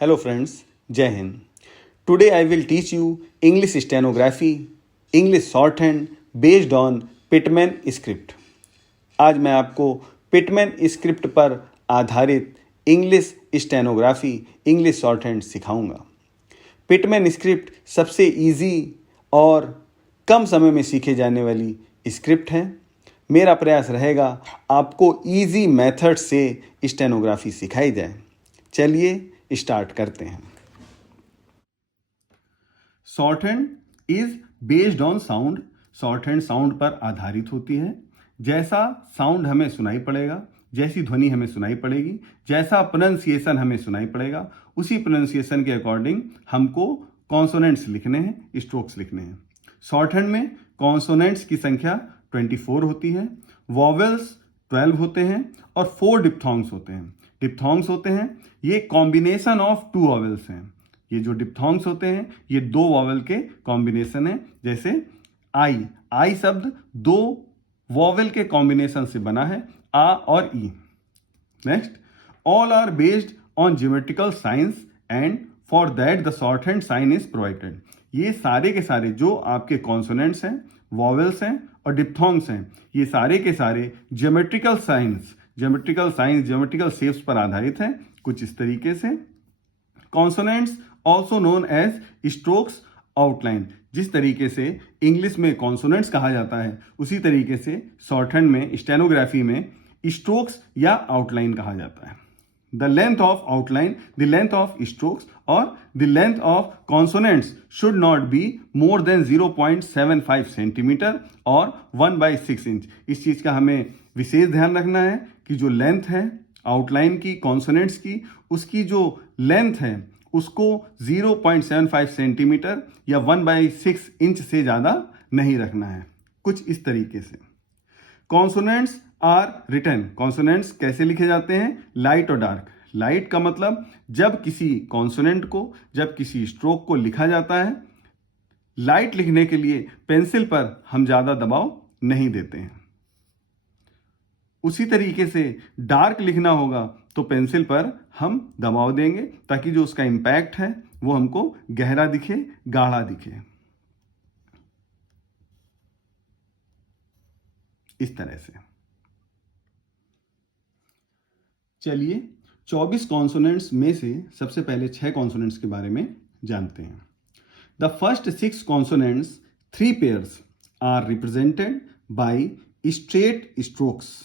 Hello friends, Jai Hind. Today I will teach you English stenography, English shorthand based on Pitman script. आज मैं आपको Pitman script पर आधारित English stenography, English shorthand सिखाऊंगा। Pitman script सबसे easy और कम समय में सीखे जाने वाली स्क्रिप्ट है। मेरा प्रयास रहेगा आपको इजी मेथड से स्टेनोग्राफी सिखाई जाए। चलिए स्टार्ट करते हैं। Shorthand is based on sound. Shorthand sound पर आधारित होती है। जैसा साउंड हमें सुनाई पड़ेगा, जैसी ध्वनि हमें सुनाई पड़ेगी, जैसा प्रोनाउंसिएशन हमें सुनाई पड़ेगा, उसी प्रोनाउंसिएशन के अकॉर्डिंग हमको कॉन्सोनेंट्स लिखने हैं, स्ट्रोक्स लिखने हैं। शॉर्टहैंड में कॉन्सोनेंट्स की संख्या 24 होती है, वॉवेल्स 12 होते हैं और 4 डिप्थोंग्स होते हैं। डिप्थोंग्स होते हैं ये कॉम्बिनेशन ऑफ 2 वॉवेल्स हैं। ये जो डिप्थोंग्स होते हैं ये 2 वॉवेल के कॉम्बिनेशन है। जैसे आई शब्द 2 वॉवेल के कॉम्बिनेशन से बना है, आ और ई। Next, all are based on geometrical science and for that the shorthand sign is provided. ये सारे के सारे जो आपके कॉन्सोनेंट्स हैं, वॉवेल्स हैं और डिप्थोंग्स हैं, ये सारे के सारे ज्योमेट्रिकल शेप्स पर आधारित हैं। कुछ इस तरीके से consonants also known as strokes outline. जिस तरीके से इंग्लिश में कॉन्सोनेंट्स कहा जाता है, उसी तरीके से शॉर्टहैंड में, स्टेनोग्राफी में स्ट्रोक्स या आउटलाइन कहा जाता है। The length of outline, the length of strokes और the length of consonants should not be more than 0.75 centimetre और 1/6 इंच। इस चीज का हमें विशेष ध्यान रखना है कि जो लेंथ है आउटलाइन की, कॉन्सोनेंट्स की, उसकी जो लेंथ है उसको 0.75 सेंटीमीटर या 1/6 इंच से ज्यादा नहीं रखना है। कुछ इस तरीके से कॉन्सोनेंट्स आर रिटन। कॉन्सोनेंट्स कैसे लिखे जाते हैं? लाइट और डार्क। लाइट का मतलब जब किसी कॉन्सोनेंट को, जब किसी स्ट्रोक को लिखा जाता है, लाइट लिखने के लिए पेंसिल पर हम ज्यादा दबाव नहीं देते हैं। उसी तरीके से डार्क लिखना होगा तो पेंसिल पर हम दबाव देंगे ताकि जो उसका इंपैक्ट है वो हमको गहरा दिखे, गाढ़ा दिखे। इस तरह से चलिए 24 कॉन्सोनेंट्स में से सबसे पहले 6 कॉन्सोनेंट्स के बारे में जानते हैं। The first 6 consonants 3 pairs are represented by straight strokes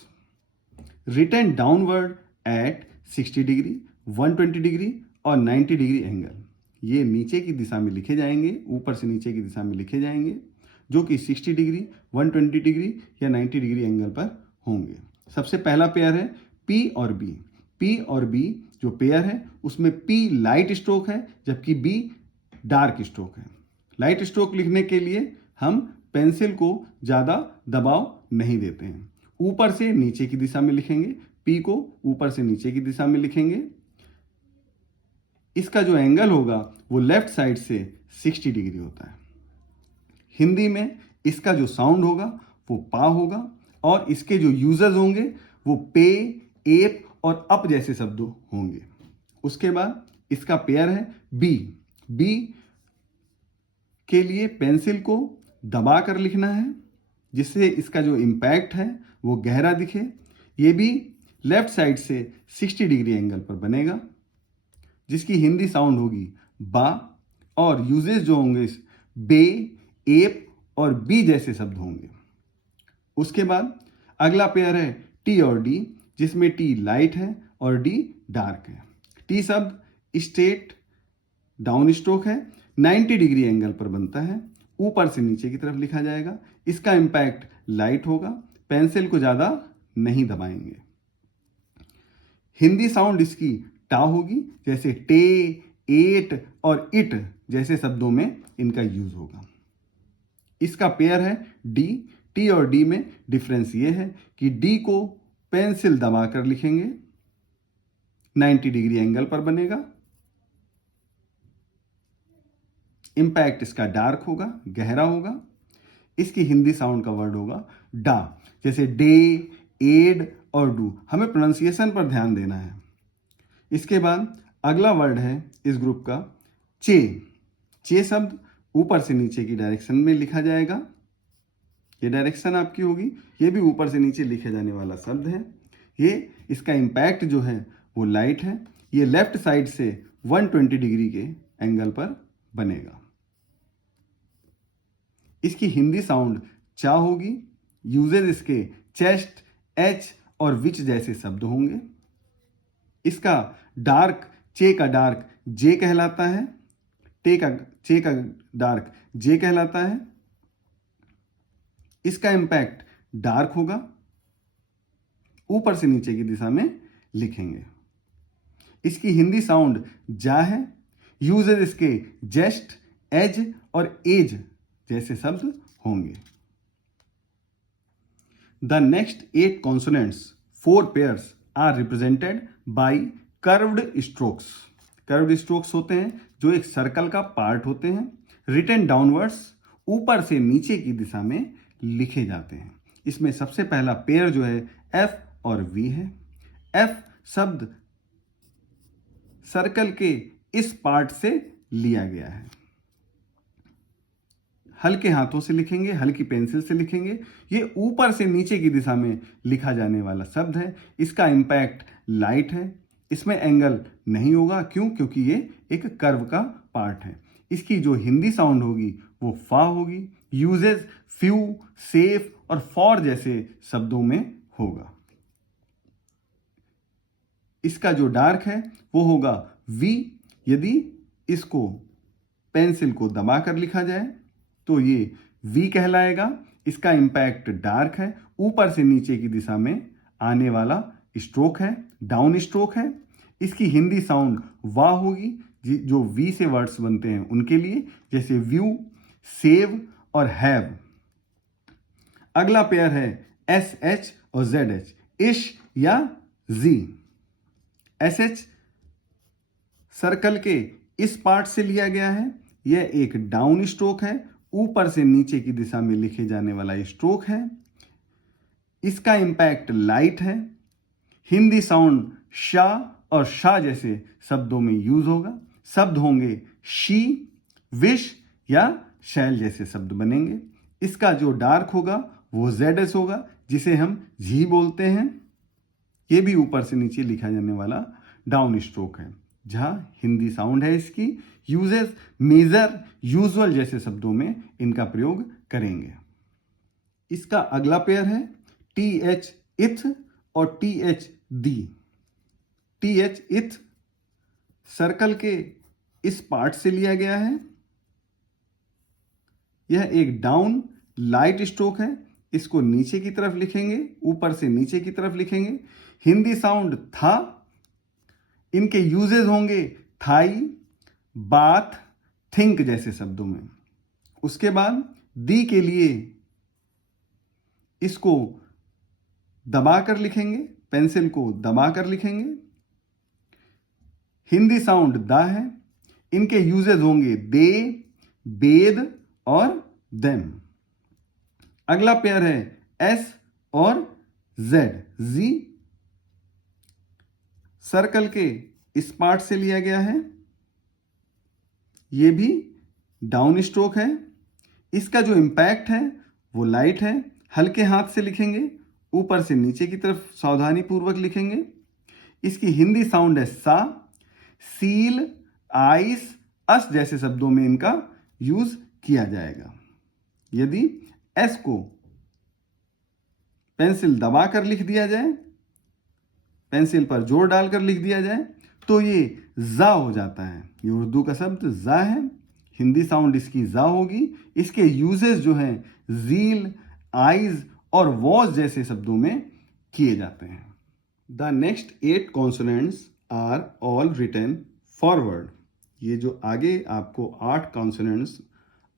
written downward at 60 degree, 120 degree और 90 डिग्री एंगल। ये नीचे की दिशा में लिखे जाएंगे, ऊपर से नीचे की दिशा में लिखे जाएंगे, जो कि 60 डिग्री, 120 डिग्री या 90 डिग्री एंगल पर होंगे। सबसे पहला पेयर है पी और बी। पी और बी जो पेयर है उसमें पी लाइट स्ट्रोक है जबकि बी डार्क स्ट्रोक है। लाइट स्ट्रोक लिखने के लिए हम पेंसिल को ज्यादा दबाव नहीं देते हैं, ऊपर से नीचे की दिशा में लिखेंगे। पी को ऊपर से नीचे की दिशा में लिखेंगे। इसका जो एंगल होगा वो लेफ्ट साइड से 60 डिग्री होता है। हिंदी में इसका जो साउंड होगा वो पा होगा और इसके जो यूजर्स होंगे वो पे, एप और अप जैसे शब्द होंगे। उसके बाद इसका पेयर है बी। बी के लिए पेंसिल को दबा कर लिखना है जिससे इसका जो इंपैक्ट है वो गहरा दिखे। ये भी लेफ्ट साइड से 60 डिग्री एंगल पर बनेगा, जिसकी हिंदी साउंड होगी बा और यूजेस जो होंगे बे, एप और बी जैसे शब्द होंगे। उसके बाद अगला पेयर है टी और डी, जिसमें टी लाइट है और डी डार्क है। टी शब्द स्ट्रेट डाउन स्ट्रोक है, 90 डिग्री एंगल पर बनता है, ऊपर से नीचे की तरफ लिखा जाएगा। इसका इंपैक्ट लाइट होगा, पेंसिल को ज्यादा नहीं दबाएंगे। हिंदी साउंड इसकी टा होगी, जैसे टे, एट और इट जैसे शब्दों में इनका यूज होगा। इसका पेयर है डी। टी और डी में डिफरेंस ये है कि डी को पेंसिल दबाकर लिखेंगे, 90 डिग्री एंगल पर बनेगा। इंपैक्ट इसका डार्क होगा, गहरा होगा। इसकी हिंदी साउंड का वर्ड होगा डा, जैसे डे, एड और डू। हमें प्रोनाउंसिएशन पर ध्यान देना है। इसके बाद अगला वर्ड है इस ग्रुप का चे। चे शब्द ऊपर से नीचे की डायरेक्शन में लिखा जाएगा। ये डायरेक्शन आपकी होगी, ये भी ऊपर से नीचे लिखे जाने वाला शब्द है। ये इसका इम्पैक्ट जो है वो लाइट है। ये लेफ्ट साइड से 120 डिग्री के एंगल पर बनेगा। इसकी हिंदी साउंड चा होगी। यूजेज इसके चेस्ट, एच और विच जैसे शब्द होंगे। इसका डार्क, चे का डार्क जे कहलाता है। चे का डार्क जे कहलाता है। इसका इंपैक्ट डार्क होगा। ऊपर से नीचे की दिशा में लिखेंगे। इसकी हिंदी साउंड जा है। यूजेज इसके जेस्ट, एज और एज जैसे शब्द होंगे। The next 8 consonants 4 pairs are represented by curved strokes. Curved strokes होते हैं जो एक सर्कल का पार्ट होते हैं। रिटन डाउनवर्ड्स, ऊपर से नीचे की दिशा में लिखे जाते हैं। इसमें सबसे पहला पेयर जो है एफ और वी है। एफ शब्द सर्कल के इस पार्ट से लिया गया है। हल्के हाथों से लिखेंगे, हल्की पेंसिल से लिखेंगे। ये ऊपर से नीचे की दिशा में लिखा जाने वाला शब्द है। इसका इंपैक्ट लाइट है। इसमें एंगल नहीं होगा। क्यों? क्योंकि ये एक कर्व का पार्ट है। इसकी जो हिंदी साउंड होगी वो फा होगी। यूजेज फ्यू, सेफ और फॉर जैसे शब्दों में होगा। इसका जो डार्क है वो होगा वी। यदि इसको पेंसिल को दबाकर लिखा जाए तो ये वी कहलाएगा। इसका इंपैक्ट डार्क है। ऊपर से नीचे की दिशा में आने वाला स्ट्रोक है, डाउन स्ट्रोक है। इसकी हिंदी साउंड वा होगी। जो वी से वर्ड्स बनते हैं उनके लिए, जैसे व्यू, सेव और हैव। अगला पेयर है एस एच और जेड एच, इश या जी। एस एच सर्कल के इस पार्ट से लिया गया है। यह एक डाउन स्ट्रोक है। ऊपर से नीचे की दिशा में लिखे जाने वाला स्ट्रोक है। इसका इंपैक्ट लाइट है। हिंदी साउंड शाह और शाह जैसे शब्दों में यूज होगा। शब्द होंगे शी, विश या शैल जैसे शब्द बनेंगे। इसका जो डार्क होगा वो जेड एस होगा, जिसे हम जी बोलते हैं। ये भी ऊपर से नीचे लिखा जाने वाला डाउन स्ट्रोक है। जहां हिंदी साउंड है इसकी यूजेस मेजर, यूजुअल जैसे शब्दों में इनका प्रयोग करेंगे। इसका अगला पेयर है टी एच इथ और टी एच दी। टी एच इथ सर्कल के इस पार्ट से लिया गया है। यह एक डाउन लाइट स्ट्रोक है। इसको नीचे की तरफ लिखेंगे, ऊपर से नीचे की तरफ लिखेंगे। हिंदी साउंड था। इनके यूजेस होंगे थाई, बाथ, थिंक जैसे शब्दों में। उसके बाद दी के लिए इसको दबाकर लिखेंगे, पेंसिल को दबाकर लिखेंगे। हिंदी साउंड दा है। इनके यूजेस होंगे दे, बेद और देम। अगला पेयर है एस और जेड, जी सर्कल के इस पार्ट से लिया गया है। यह भी डाउन स्ट्रोक है। इसका जो इंपैक्ट है वो लाइट है। हल्के हाथ से लिखेंगे, ऊपर से नीचे की तरफ सावधानी पूर्वक लिखेंगे। इसकी हिंदी साउंड है सा। सील, आइस, अस जैसे शब्दों में इनका यूज किया जाएगा। यदि एस को पेंसिल दबाकर लिख दिया जाए, पेंसिल पर जोर डालकर लिख दिया जाए तो ये जा हो जाता है। ये उर्दू का शब्द जा है। हिंदी साउंड इसकी जा होगी। इसके यूजेस जो हैं जील, आइज और वॉज जैसे शब्दों में किए जाते हैं। The next 8 consonants are all written forward. ये जो आगे आपको 8 कॉन्सोनेंट्स,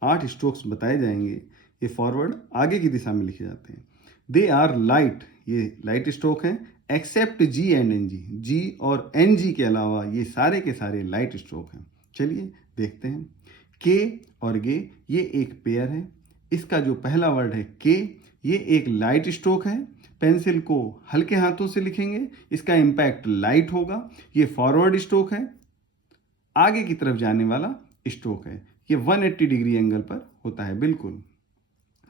8 स्ट्रोक्स बताए जाएंगे, ये फॉरवर्ड आगे की दिशा में लिखे जाते हैं। दे आर लाइट, ये लाइट स्ट्रोक है। Except G and N G, G और एन जी के अलावा ये सारे के सारे लाइट स्ट्रोक हैं। चलिए देखते हैं। के और गे, ये एक पेयर है। इसका जो पहला वर्ड है के, ये एक लाइट स्ट्रोक है। पेंसिल को हल्के हाथों से लिखेंगे। इसका इंपैक्ट लाइट होगा। ये फॉरवर्ड स्ट्रोक है। आगे की तरफ जाने वाला स्ट्रोक है। ये 180 डिग्री एंगल पर होता है बिल्कुल।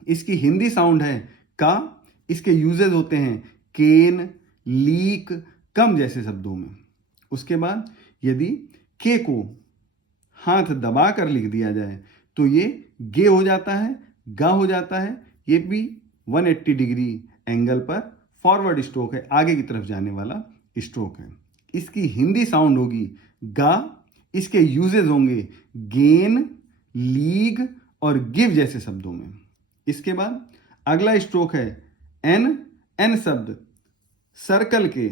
इसकी हिंदी साउंड है का। इसके यूजेस होते हैं केन, लीक, कम जैसे शब्दों में। उसके बाद यदि के को हाथ दबा कर लिख दिया जाए तो ये गे हो जाता है, गा हो जाता है। ये भी 180 डिग्री एंगल पर फॉरवर्ड स्ट्रोक है, आगे की तरफ जाने वाला स्ट्रोक है। इसकी हिंदी साउंड होगी गा। इसके यूजेस होंगे गेन, लीग और गिव जैसे शब्दों में। इसके बाद अगला स्ट्रोक है एन। एन शब्द सर्कल के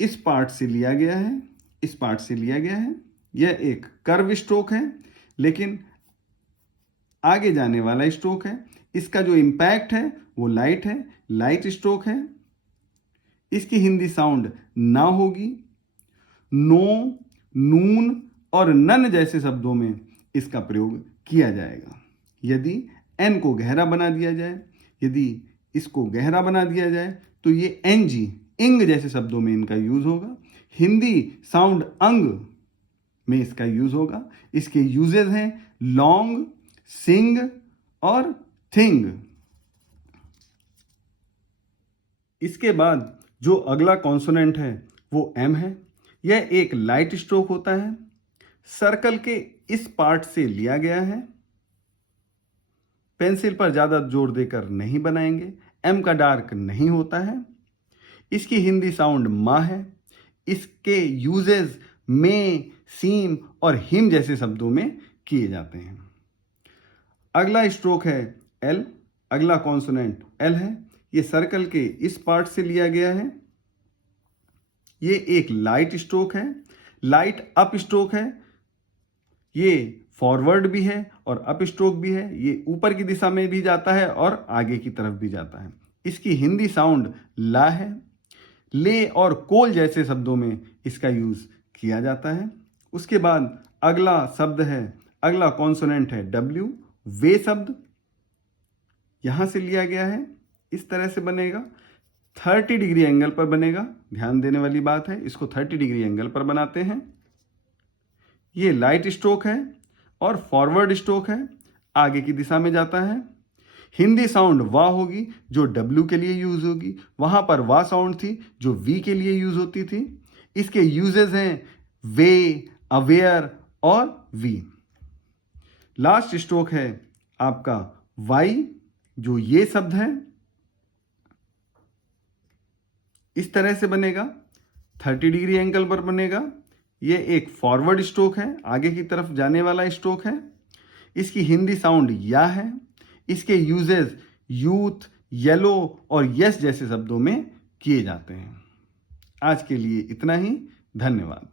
इस पार्ट से लिया गया है, इस पार्ट से लिया गया है। यह एक कर्व स्ट्रोक है, लेकिन आगे जाने वाला स्ट्रोक है। इसका जो इंपैक्ट है वो लाइट है, लाइट स्ट्रोक है। इसकी हिंदी साउंड ना होगी। नो, नून और नन जैसे शब्दों में इसका प्रयोग किया जाएगा। यदि एन को गहरा बना दिया जाए, यदि इसको गहरा बना दिया जाए तो ये एनजी, इंग जैसे शब्दों में इनका यूज होगा। हिंदी साउंड अंग में इसका यूज होगा। इसके यूजेस हैं लॉन्ग, सिंग और थिंग। इसके बाद जो अगला कॉन्सोनेंट है वो एम है। यह एक लाइट स्ट्रोक होता है, सर्कल के इस पार्ट से लिया गया है। पेंसिल पर ज्यादा जोर देकर नहीं बनाएंगे। एम का डार्क नहीं होता है। इसकी हिंदी साउंड मा है। इसके यूजेस में, सीम और हिम जैसे शब्दों में किए जाते हैं। अगला स्ट्रोक है एल। अगला कॉन्सोनेंट एल है। ये सर्कल के इस पार्ट से लिया गया है। ये एक लाइट स्ट्रोक है, लाइट अप स्ट्रोक है। ये फॉरवर्ड भी है और अप स्ट्रोक भी है। ये ऊपर की दिशा में भी जाता है और आगे की तरफ भी जाता है। इसकी हिंदी साउंड ला है। ले और कोल जैसे शब्दों में इसका यूज किया जाता है। उसके बाद अगला शब्द है, अगला कॉन्सोनेंट है डब्ल्यू। वे शब्द यहां से लिया गया है, इस तरह से बनेगा, 30 डिग्री एंगल पर बनेगा। ध्यान देने वाली बात है, इसको 30 डिग्री एंगल पर बनाते हैं। ये लाइट स्ट्रोक है और फॉरवर्ड स्ट्रोक है, आगे की दिशा में जाता है। हिंदी साउंड वाह होगी जो डब्ल्यू के लिए यूज होगी। वहां पर वाह साउंड थी जो वी के लिए यूज होती थी। इसके यूजेस हैं वे, अवेयर और वी। लास्ट स्ट्रोक है आपका वाई, जो ये शब्द है, इस तरह से बनेगा, 30 डिग्री एंगल पर बनेगा। ये एक फॉरवर्ड स्ट्रोक है, आगे की तरफ जाने वाला स्ट्रोक है। इसकी हिंदी साउंड या है। इसके यूजेस यूथ, येलो और यस जैसे शब्दों में किए जाते हैं। आज के लिए इतना ही। धन्यवाद।